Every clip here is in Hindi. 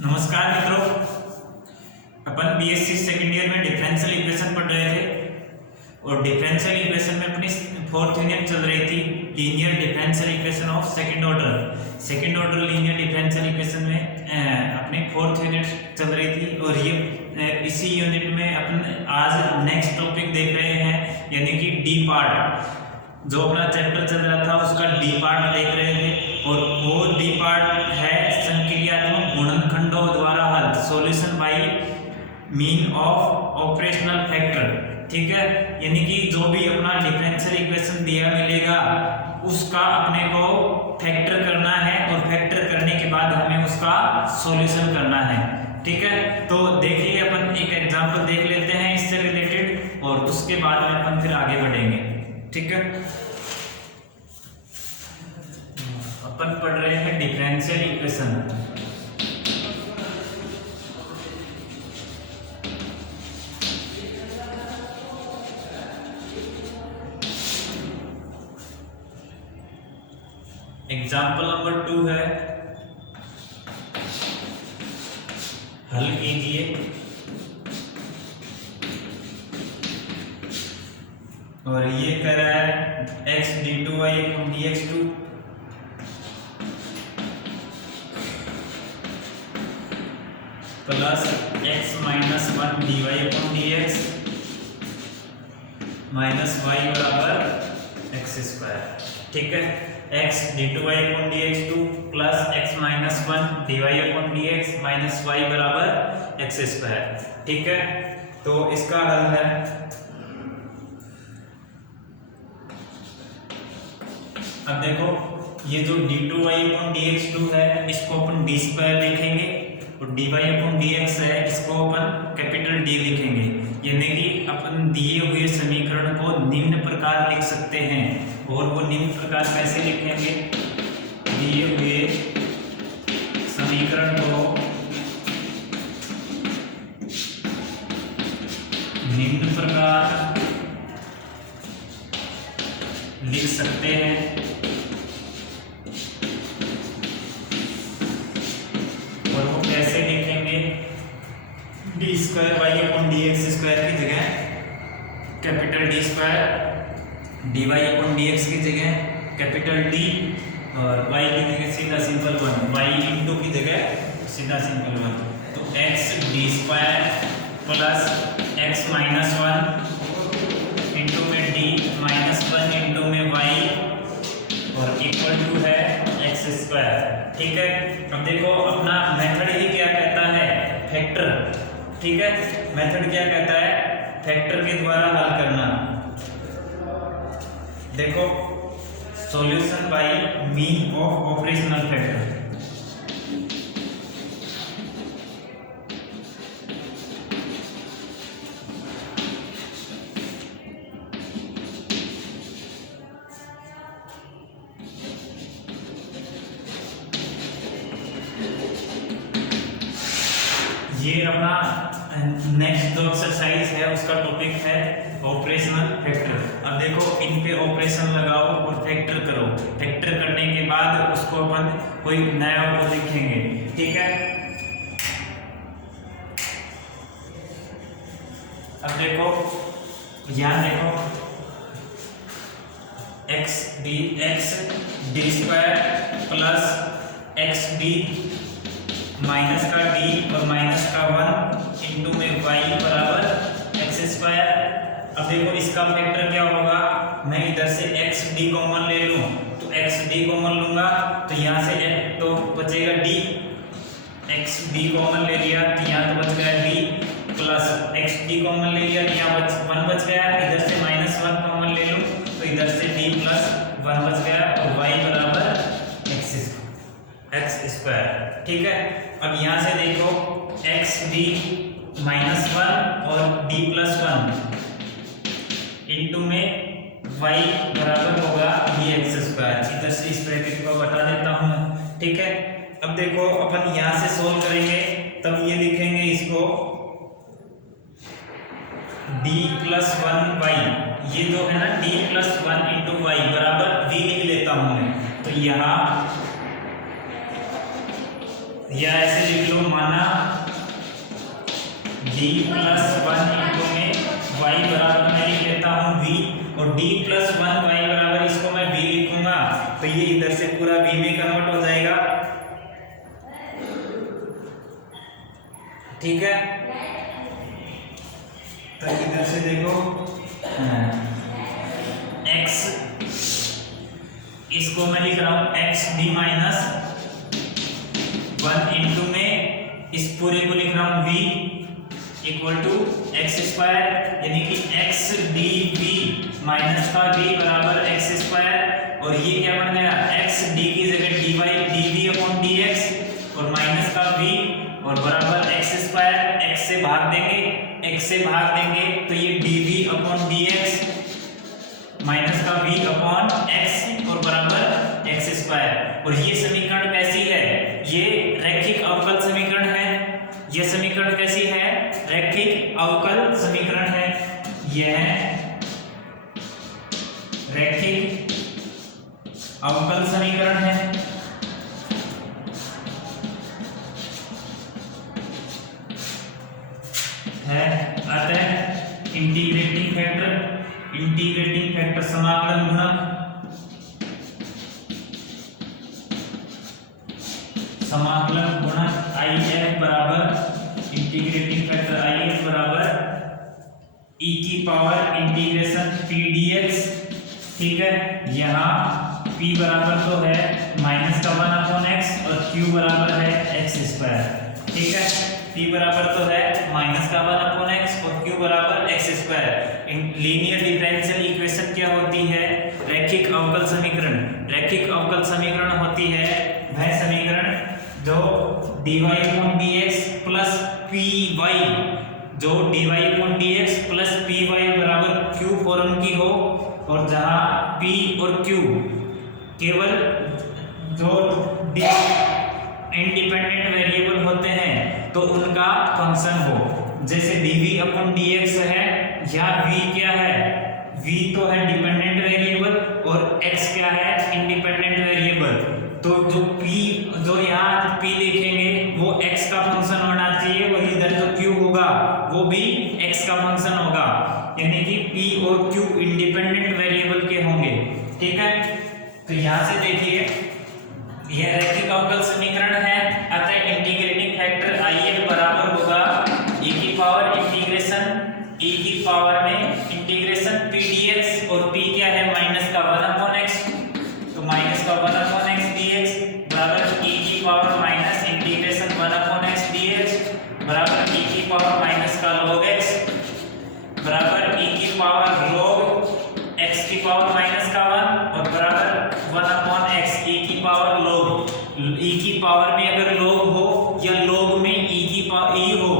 नमस्कार मित्रों, अपन बीएससी सेकेंड ईयर में डिफरेंशियल इक्वेशन पढ़ रहे थे और डिफरेंशियल इक्वेशन में अपनी फोर्थ यूनिट चल रही थी linear differential equation of second order linear differential equation में अपनी फोर्थ यूनिट चल रही थी। और ये इसी यूनिट में अपन आज नेक्स्ट टॉपिक देख रहे हैं, यानी कि डी पार्ट। जो अपना चैप्टर चल रहा था उसका डी पार्ट देख रहे थे और वो डी पार्ट है संक्रियात्मक गुणनखंडों द्वारा हल, solution bye mean of operational factor. ठीक है, यानी कि जो भी अपना डिफरेंशियल इक्वेशन दिया मिलेगा उसका अपने को फैक्टर करना है और फैक्टर करने के बाद हमें उसका सॉल्यूशन करना है। ठीक है, तो देखिए अपन एक एग्जांपल देख लेते हैं इससे रिलेटेड और उसके बाद में अपन फिर आगे बढ़ेंगे। ठीक है, अपन पढ़ रहे हैं डिफरेंशियल इक्वेशन। एग्जाम्पल नंबर 2 है, हल कीजिए। और ये कह रहा है x d2y dx2 plus x minus 1 dy/dx minus y बराबर x स्क्वायर। ठीक है, x d2y/dx2 plus x minus 1 dy/dx minus y बराबर x स्क्वायर। ठीक है, तो इसका हल है अब देखो ये जो d2y/dx2 है इसको अपन d स्क्वायर लिखेंगे और dy/dx है इसको अपन कैपिटल D लिखेंगे। यानी कि अपन दिए हुए समीकरण को निम्न प्रकार लिख सकते हैं। और वो निम्न प्रकार कैसे लिखेंगे? दिए हुए समीकरण को निम्न प्रकार लिख सकते हैं। और वो कैसे लिखेंगे? डी स्क्वायर y/dx स्क्वायर की जगह कैपिटल D स्क्वायर, dy/dx की जगह कैपिटल D और y की जगह सीधा सिंपल 1, y इंटू की जगह सीधा सिंपल 1। तो x d square plus x minus 1 into में d माइनस 1 इंटू में y और इक्वल टू है x स्क्वायर। ठीक है, अब देखो अपना मेथड ही क्या कहता है? फैक्टर। ठीक है, मेथड क्या कहता है? फैक्टर के द्वारा हल करना। देखो solution bye mean of operational factor. ये अपना नेक्स्ट जो एक्सरसाइज है उसका टॉपिक है ऑपरेशनल फैक्टर। अब देखो इन पे ऑपरेशन लगाओ और फैक्टर करो। फैक्टर करने के बाद उसको अपन कोई नया वो लिखेंगे। ठीक है, अब देखो यहाँ देखो x d square plus x d minus का d और माइनस का 1 इंटू में y बराबर x स्क्वायर। अब देखो इसका फैक्टर क्या होगा? मैं इधर से x d कॉमन ले लूं तो x d कॉमन लूंगा तो यहाँ से तो बचेगा d, x d कॉमन ले लिया तो यहाँ तो बच गया d plus x d common ले लिया तो यहाँ 1 बच गया। इधर से माइनस 1 कॉमन ले लूं तो इधर से d प्लस 1 बच गया और y बराबर x स्क्वायर। ठीक है, अब यहाँ से देखो x d माइनस 1 और d प्लस 1 इंटू में y बराबर होगा ये x स्क्वायर। इधर से इस ब्रैकेट को बता देता हूँ। ठीक है, अब देखो अपन यहाँ से सोल्व करेंगे तब ये लिखेंगे इसको d प्लस 1y। ये जो है ना d प्लस 1 इंटू y बराबर v लिख लेता हूँ मैं। तो यहाँ या ऐसे लिख लो, माना d प्लस 1 इंटू में y बराबर मैं लिख लेता हूँ v, और d प्लस 1 y बराबर इसको मैं v लिखूंगा, तो ये इधर से पूरा v में कन्वर्ट हो जाएगा। ठीक है, तो इधर से देखो x, इसको मैं लिख रहा हूं x d माइनस 1 इंटू में इस पूरे को लिख रहा हूं v equal to x square, यानी कि x dv माइनस का v बराबर एक्स स्क्वायर, और ये क्या बन गया x d की जगह dy dv अपॉन dx और माइनस का v और बराबर एक्स स्क्वायर, x से भाग देंगे तो ये dv अपॉन dx माइनस का v अपॉन x और बराबर एक्स स्क्वायर। और ये समीकरण कैसी है, ये रैखिक अवकल समीकरण है। ये समीकरण कैसी है, रैखिक अवकल समीकरण है। यह रैखिक अवकल समीकरण है। अतः इंटीग्रेटिंग फैक्टर समाकलन गुणक IF बराबर इंटीग्रेटिंग फैक्टर IF बराबर e की पावर इंटीग्रेशन p dx। ठीक है, यहाँ p बराबर तो है माइनस का 1 अपॉन x और q बराबर है एक्स स्क्वायर। ठीक है, p बराबर तो है माइनस का 1 अपॉन x और q बराबर x square. Linear differential equation क्या होती है, रैखिक अवकल समीकरण। रैखिक अवकल समीकरण होती है वह समीकरण जो dy upon dx plus py, जो dy upon dx plus py बराबर q फॉर्म की हो, और जहां p और q केवल जो इंडिपेंडेंट वेरिएबल होते हैं तो उनका फंक्शन हो। जैसे dv अपॉन dx है, यहाँ v क्या है, v तो है डिपेंडेंट वेरिएबल और x क्या है, इंडिपेंडेंट वेरिएबल। तो जो यहाँ p लिखेंगे वो x का फंक्शन होना चाहिए, और इधर जो q होगा वो भी x का फंक्शन होगा, यानी कि p और q इंडिपेंडेंट वेरिएबल के होंगे। ठीक है, तो यहाँ से देखिए यह रैखिक अवकल समीकरण है। अतः इंटीग्रेटिंग फैक्टर IF बराबर होगा e की पावर इंटीग्रेशन e की पावर में इंटीग्रेशन p dx, और p क्या है माइनस का 1 अपॉन x, तो माइनस का 1 अपॉन x dx बराबर e की power minus integration 1 upon x dx बराबर e की पावर माइनस का log x बराबर e की पावर log x की पावर माइनस का 1 और बराबर 1 अपॉन x e की पावर log। e की पावर में अगर log हो या log में e की पावर e हो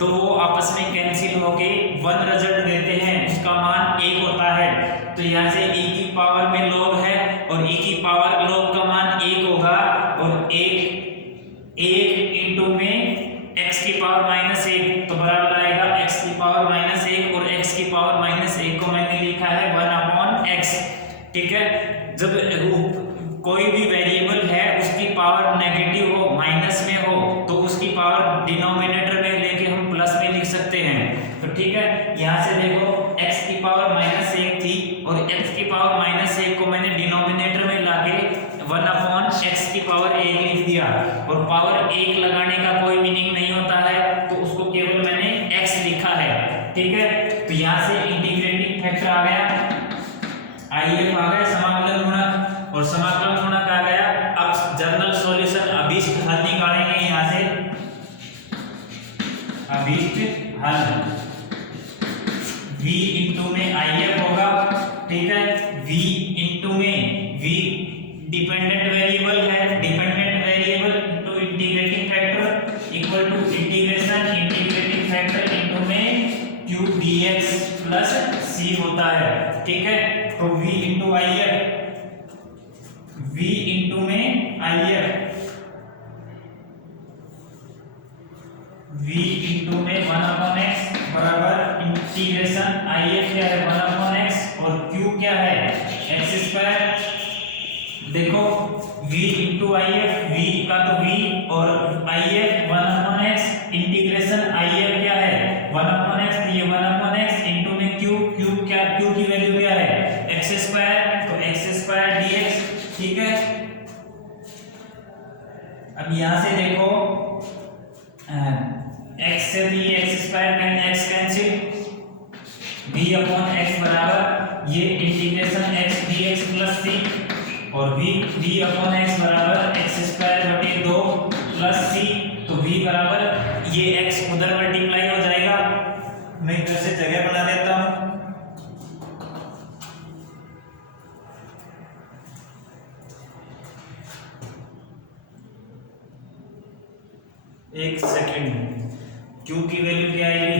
तो वो आपस में कैंसिल होके 1 रिजल्ट देते हैं, उसका मान 1 होता है। तो यहाँ से e की पावर में log है और e की पावर log का मान 1 होगा, और 1 इंटू में x की पावर माइनस 1 तो बराबर आएगा x की पावर माइनस 1, और x की पावर माइनस 1 को मैंने लिखा है 1 अपॉन x। ठीक है, जब कोई भी वेरिएबल है उसकी पावर नेगेटिव हो, माइनस में हो, तो उसकी पावर डिनोमिनेटर में लेके हम प्लस में लिख सकते हैं। तो ठीक है, यहाँ से देखो x की पावर माइनस 1 थी और x की पावर माइनस 1 को मैंने डिनोमिनेटर में लाके 1 अपॉन x की पावर 1 लिख दिया, और पावर 1 लगाने का कोई मीनिंग नहीं होता है, तो उसको केवल मैंने x लिखा है। ठीक है, तो यहाँ से इंटीग्रेटिंग फैक्टर आ गया, IF आ गया, समाकलन गुणक, और समाकलन गुणक आ गया। अब जनरल सॉल्यूशन अभीष्ट हल निकालेंगे। यहाँ से अभीष्ट हल v इंटू में IF होगा। ठीक है, v इंटू में v डिपेंडेंट वेरिएबल है, dependent variable into integrating factor equal to integrating factor into में q dx प्लस c होता है। ठीक है, तो v into IF, v into में IF, v इंटू में 1 अपॉन x बराबर इंटीग्रेशन IF क्या है 1 अपॉन x और q क्या है x स्क्वायर। देखो v into I F, V का तो v और I F 1/x integration I F क्या है 1/x, तो ये 1/x इंटू में q, q क्या, q की वैल्यू क्या है x स्क्वायर, तो x स्क्वायर dx। ठीक है, अब यहां से देखो x से भी x square x cancel, v upon x बराबर ये integration x dx plus c और v अपॉन x बराबर x स्क्वायर बटे 2 प्लस c, तो v बराबर ये x उधर मल्टीप्लाई हो जाएगा। मैं इधर से जगह बना देता हूं, एक सेकेंड। q की वैल्यू क्या आएगी,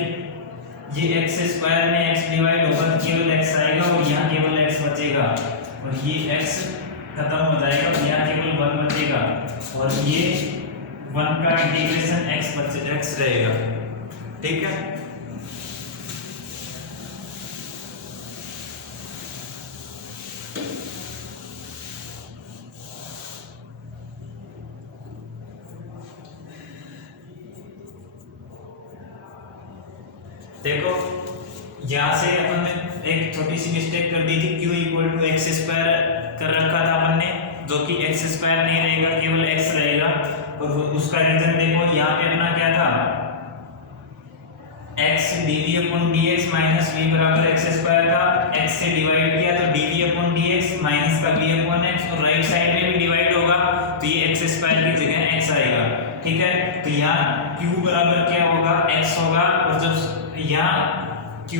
ये x स्क्वायर में x डिवाइड होगा तो केवल x आएगा और यहाँ केवल x बचेगा और ये x खत्म हो जाएगा और यहाँ केवल 1 बचेगा और ये 1 का इंटीग्रेशन x रहेगा। ठीक है, देखो यहाँ से अपन ने एक छोटी सी मिस्टेक कर दी थी, q equal to x square कर रखा था अपन ने, जो कि एक्स स्क्वायर नहीं रहेगा केवल x रहेगा। और उसका रीजन देखो यहाँ पे अपना क्या था, x dv upon dx minus v बराबर एक्स स्क्वायर था, x से डिवाइड किया तो dv अपॉन dx माइनस का v अपॉन x और राइट साइड में भी डिवाइड होगा तो ये एक्स स्क्वायर की जगह x आएगा। ठीक है, तो यहाँ q बराबर क्या होगा x होगा और जब यहाँ q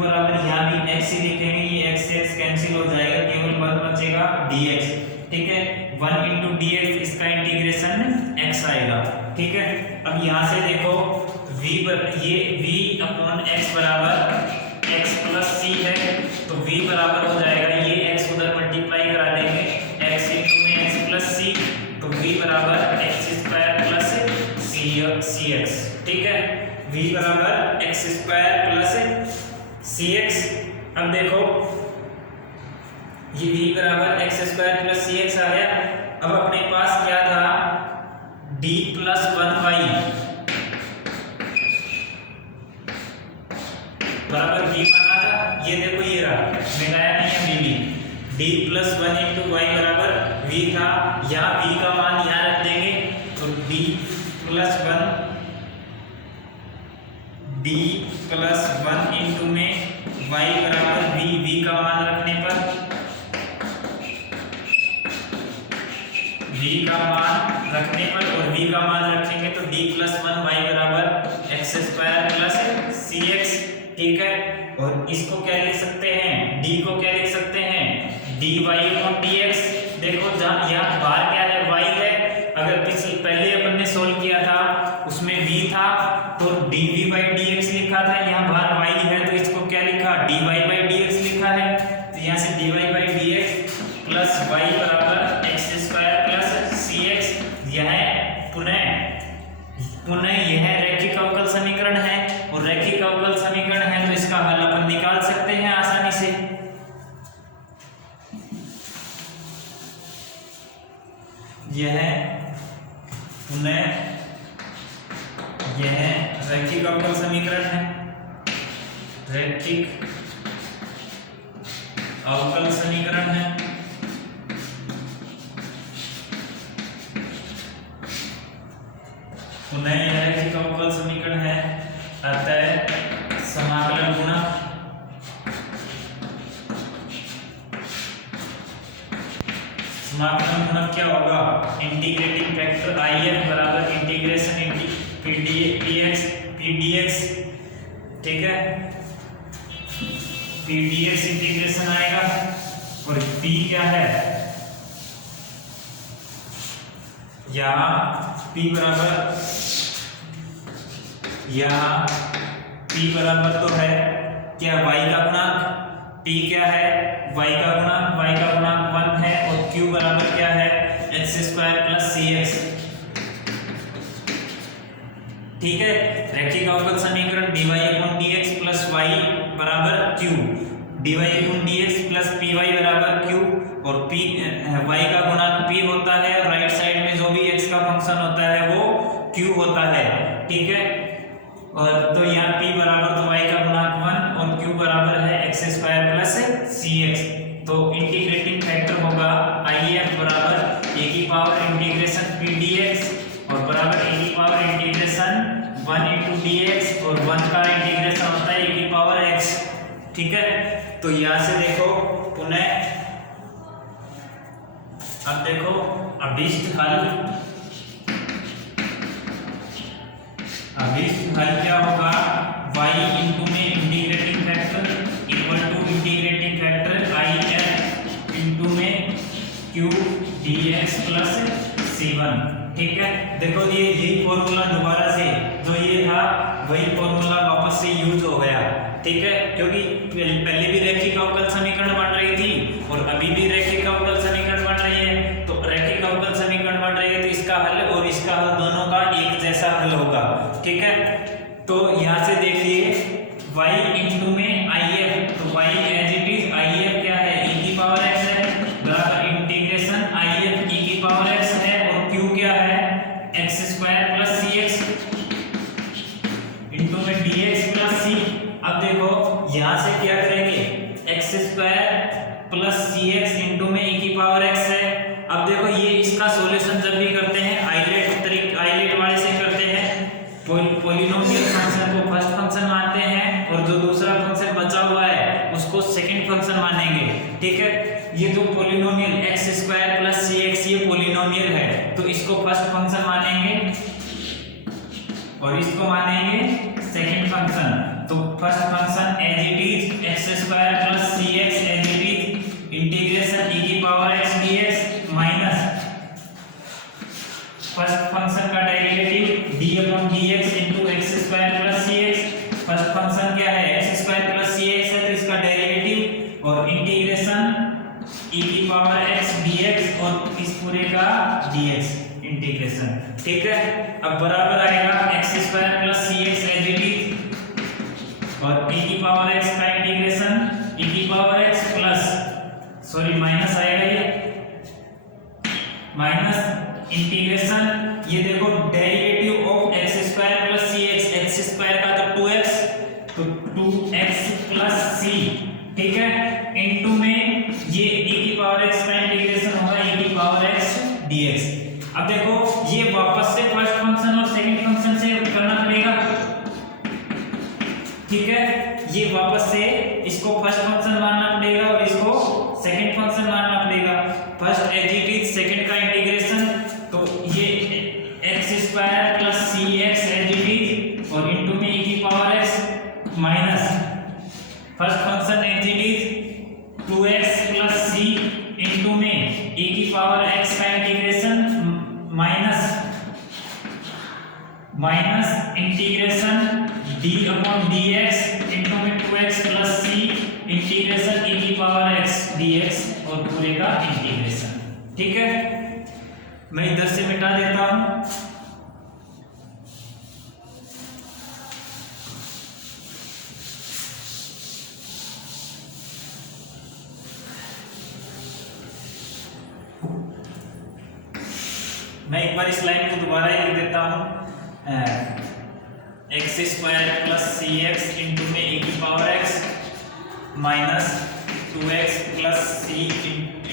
बराबर यहाँ भी x ही लिखेंगे, ये x से x कैंसिल हो जाएगा, केवल 1 बचेगा dx। ठीक है, 1 इंटू dx इसका इंटीग्रेशन x आएगा। ठीक है, अब यहाँ से देखो ये v अपॉन x बराबर x प्लस c है, तो v बराबर हो जाएगा ये x उधर मल्टीप्लाई करा देंगे x इंटू में x प्लस c, तो v बराबर x स्क्वायर प्लस cx। ठीक है, v बराबर x स्क्वायर प्लस cx। अब देखो ये v बराबर x स्क्वायर प्लस cx आ गया। अब अपने पास क्या था, d प्लस 1y बराबर v माना था, ये देखो ये रहा, मिलाया नहीं है v भी, d प्लस 1 इंटू वाई बराबर v था, यहाँ v का मान यहाँ रख देंगे तो d प्लस 1 इंटू में y बराबर v का मान रखने पर और v का मान रखेंगे तो d प्लस 1 y बराबर x square plus C x. ठीक है, और इसको क्या लिख सकते हैं, d को क्या लिख सकते हैं, dy अपॉन dx। देखो जहाँ यहाँ बाहर क्या है, y है, अगर पहले अपन ने सोल्व किया था उसमें v था तो dv बाई dx लिखा था, यहाँ बाहर y है तो इसको क्या लिखा, dy बाई dx लिखा है, तो यहाँ से dy by dx plus y बराबर x square plus C x. यह पुनः यह रैखिक अवकल समीकरण है और रैखिक अवकल समीकरण है तो इसका हल अपन निकाल सकते हैं आसानी से। यह रैखिक अवकल समीकरण है, रैखिक अवकल समीकरण है। पुनः यह रैखिक अवकल समीकरण है, अतः समाकलन गुणक क्या होगा, इंटीग्रेटिंग फैक्टर आई एफ बराबर इंटीग्रेशन पीडीएक्स। ठीक है, पीडीएक्स इंटीग्रेशन आएगा और p क्या है, यहाँ p बराबर तो है क्या, y का गुणांक, p क्या है, y का गुणांक 1 है और q बराबर क्या है, x square plus C x. ठीक है, रैखिक अवकल समीकरण dy upon dx plus y बराबर q, dy upon dx plus py बराबर q, और p y का गुणांक p होता है और राइट साइड में जो भी x का फंक्शन होता है वो q होता है, ठीक है। और तो यहाँ p बराबर तो y का गुणांक 1 और q बराबर है x स्क्वायर प्लस cx। तो इंटीग्रेटिंग फैक्टर होगा if बराबर a की पावर इंटीग्रेशन p dx और बराबर a की पावर इंटीग्रेशन 1 into dx और 1 का इंटीग्रेशन होता है a की पावर x, ठीक है। तो यहाँ से देखो पुनः अब देखो अभीष्ट हल क्या होगा, y इंटू में integrating factor equal to integrating factor if into में q dx प्लस c1, ठीक है। देखो ये यही फॉर्मूला दोबारा से जो ये था वही फॉर्मूला वापस से यूज हो गया, ठीक है। क्योंकि पहले भी रैखिक अवकल समीकरण बन रही थी और अभी भी रैखिक अवकल समीकरण बन रही है। तो रैखिक अवकल समीकरण बन रही है तो इसका हल और इसका हल दोनों का एक जैसा हल होगा, ठीक है। तो यहाँ से देखिए y इंटू में if, तो y as it is if क्या है e की पावर x है बराबर इंटीग्रेशन if e की पावर x है और q क्या है x square plus cx into में dx प्लस c। अब देखो यहाँ से क्या करेंगे x square plus cx into में e की पावर x है। अब देखो ये इसका सॉल्यूशन जब भी करते हैं आइलेट वाले से करते हैं, पॉलिनोमियल फंक्शन को फर्स्ट फंक्शन मानते हैं और जो दूसरा फंक्शन बचा हुआ है उसको सेकंड फंक्शन मानेंगे, ठीक है। ये जो polynomial x square plus cx ये पॉलिनोमियल है तो इसको फर्स्ट फंक्शन मानेंगे और इसको मानेंगे सेकंड फंक्शन। तो first function as it is x square plus cx as it is integration e की power x dx minus first function का derivative d upon dx into x square plus cx। First function क्या है x स्क्वायर प्लस cx है तो इसका डेरिवेटिव और इंटीग्रेशन e की पावर x dx और इस पूरे का dx इंटीग्रेशन, ठीक है। अब बराबर आएगा x square plus cx as it is और e की पावर x का इंटीग्रेशन e की पावर x प्लस माइनस आएगा ये माइनस इंटीग्रेशन ये देखो derivative of x square plus cx, x square का तो 2x तो 2x प्लस c, ठीक है, इनटू में ये e की पावर x का इंटीग्रेशन होगा e की पावर x dx। अब देखो ये वापस से फर्स्ट फंक्शन और सेकंड फंक्शन से करना पड़ेगा, ठीक है। ये वापस से इसको फर्स्ट फंक्शन मानना पड़ेगा और इसको सेकंड फंक्शन मानना पड़ेगा। First as it is second का इंटीग्रेशन तो ये x square plus cx as it is और इनटू में e की power x minus first function as it is 2x plus c into में e की पावर x का integration minus integration d upon dx into में 2x plus c integration e की पावर x dx और पूरे का इंटीग्रेशन, ठीक है। मैं इधर से मिटा देता हूं। मैं एक बार इस लाइन को दोबारा लिख देता हूं, x square plus cx into में e की power x minus 2x plus c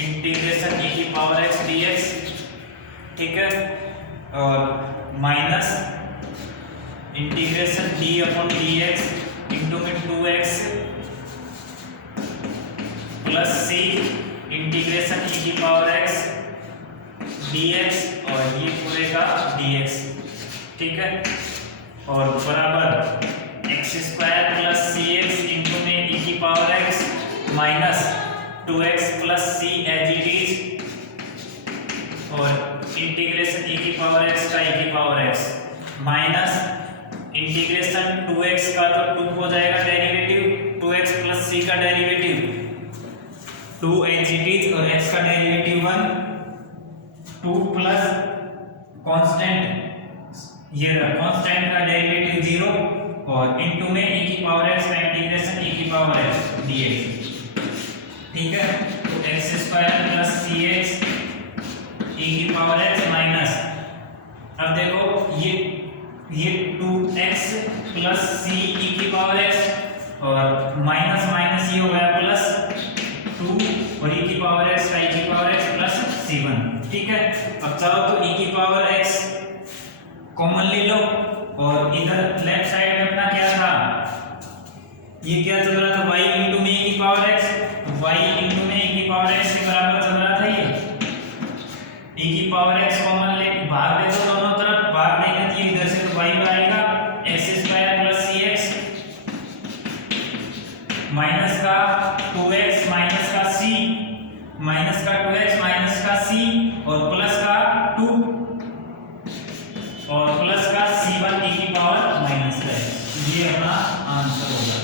integration e की पावर x dx, ठीक है, और minus integration d upon dx into में 2x plus c integration e की पावर x dx और ये पूरे का dx, ठीक है, और बराबर x square plus cx into में e की power x minus 2x plus c as it is और इंटीग्रेशन e की पावर x का e की power x minus integration 2x का तो 2 हो जाएगा डेरिवेटिव 2x प्लस c का डेरिवेटिव 2 एज इट इज और x का डेरिवेटिव 1 2 प्लस कांस्टेंट ये कांस्टेंट का डेरिवेटिव 0 और इनटू में e की पावर x का इंटीग्रेशन e की पावर x dx, ठीक है। तो x square plus C x ई की पावर एक्स माइनस, अब देखो ये 2x प्लस सी ई की पावर एक्स और माइनस माइनस ये हो गया प्लस 2 और ई की पावर एक्स का ई की पावर एक्स प्लस c1, ठीक है। अब चाहो तो ई की पावर एक्स कॉमन ले लो और इधर लेफ्ट साइड में अपना क्या था, ये क्या चल रहा था y इंटू में e की पावर x, y इंटू में e की पावर x के बराबर चल रहा था ये e की पावर x कॉमन ले भाग दे दो दोनों तरफ, भाग नहीं देती इधर से तो y आएगा x square plus cx minus का 2x माइनस का c माइनस का 2x माइनस का c और प्लस का 2 और प्लस का c1 e की पावर माइनस का x, ये अपना आंसर होगा,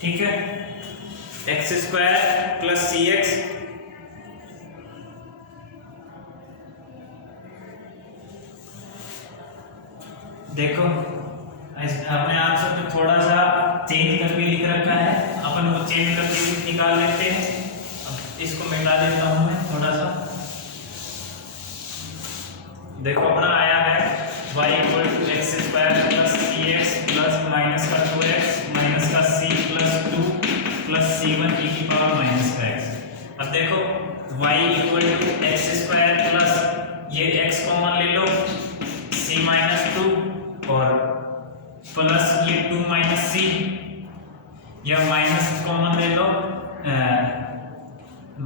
ठीक है। X square plus C x देखो अपने आंसर में थोड़ा सा चेंज करके लिख रखा है, अपन वो चेंज करके निकाल लेते हैं। अब इसको मिटा देता हूं मैं थोड़ा सा, देखो अपना आया है y equal to x square plus C x plus minus का 2x माइनस का c plus 2 plus c1 e की पावर माइनस का x। अब देखो y equal to x square plus ये x कॉमन ले लो c माइनस 2 और प्लस ये 2 माइनस c या माइनस कॉमन ले लो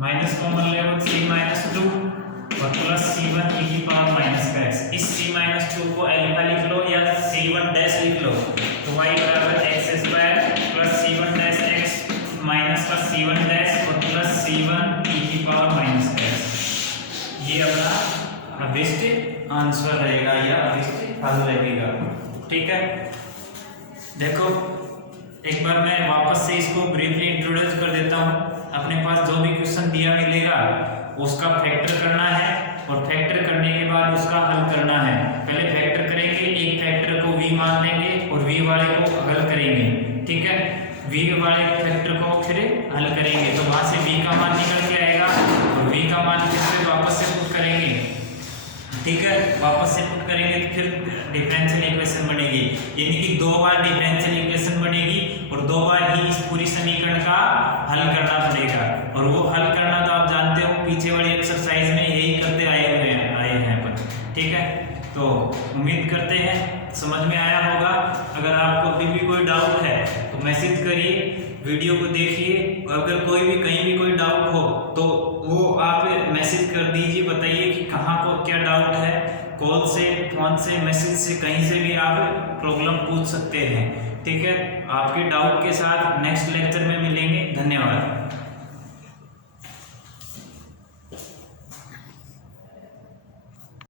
माइनस कॉमन ले लो c माइनस 2 और प्लस c1 e की पावर माइनस का x। इस c माइनस 2 को अल्फा लिख लो या c1 डैश लिख लो तो y बराबर x square plus c1 dash x minus का c1 डैश और प्लस c1 e की पावर माइनस का x। ये अपना अभिष्ट आंसर रहेगा या अभिष्ट हल रहेगा, ठीक है। देखो एक बार मैं वापस से इसको ब्रीफली इंट्रोड्यूस कर देता हूँ। अपने पास जो भी क्वेश्चन दिया मिलेगा उसका फैक्टर करना है और फैक्टर करने के बाद उसका हल करना है। पहले फैक्टर करेंगे, एक फैक्टर को v मान लेंगे और v वाले को हल करेंगे, ठीक है। v वाले फैक्टर को फिर हल करेंगे तो वहां से v का मान निकल के आएगा और v का मान फिर से वापस से पुट करेंगे, ठीक है। वापस से पुट करेंगे तो फिर डिफरेंशियल इक्वेशन बनेगी, यानी कि 2 बार डिफरेंशियल इक्वेशन बनेगी और 2 बार ही इस पूरी समीकरण का हल करना पड़ेगा। और वो हल करना तो आप जानते हो पीछे वाली एक्सरसाइज में यही करते आए हैं अपन, ठीक है। तो उम्मीद करते हैं समझ में आया होगा। अगर आपको अभी भी कोई डाउट है तो मैसेज करिए, वीडियो को देखिए और अगर कोई भी कहीं भी कोई डाउट हो तो वो आप मैसेज कर दीजिए, बताइए कि कहाँ को क्या डाउट है। कॉल से, फोन से, मैसेज से, कहीं से भी आप प्रॉब्लम पूछ सकते हैं, ठीक है। आपके डाउट के साथ नेक्स्ट लेक्चर में मिलेंगे। धन्यवाद।